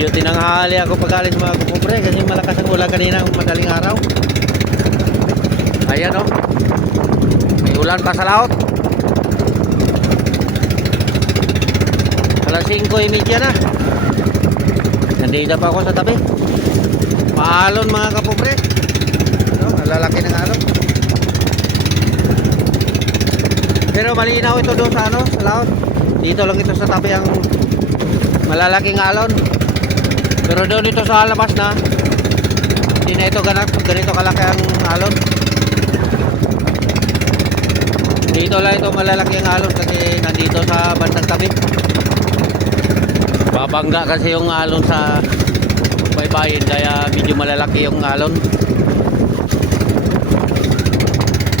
Medyo tinanghali ako pag-alis mga kapobre kasi malakas ang ulan kanina madaling araw. Ayan o, may ulan pa sa laot. Alas 5:30 na. Nandito pa ako sa tabi. Paalon mga kapobre. Lalaki ng alon. Pero malinaw ito doon sa ano, sa laot. Dito lang ito sa tabi ang malalaking alon. Pero doon ito sa labas na hindi na ito ganito kalaki ang alon. Dito lang ito malalaki ang alon kasi nandito sa bandang tabi. Babangga kasi yung alon sa baybayin kaya medyo malalaki yung alon.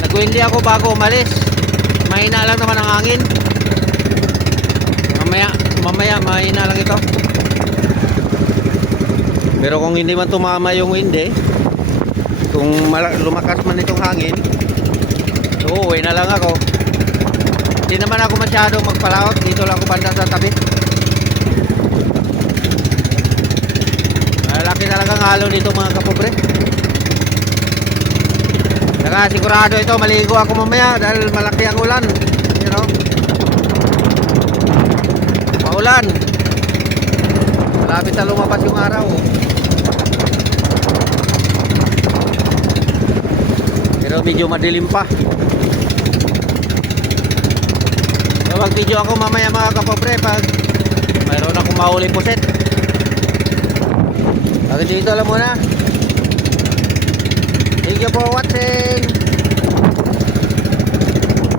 Nagwindi ako bago umalis. Mahina lang naman ang hangin. Mamaya mahina lang ito. Pero kung hindi man tumama yung wind kung lumakas man itong hangin, uuwi na lang ako. Hindi naman ako masyadong magpalaot. Dito lang ako banda sa tabi. Malaki talaga ang alon dito mga kapobre. Saka sigurado ito maligo ako mamaya dahil malaki ang ulan. You know? Maulan. Malapit na lumabas yung araw. Pero medyo madilim pa. So mag-video ako mamaya mga kapobre pag mayroon akong mahuli puset. Pag dito lang muna. Thank you for watching.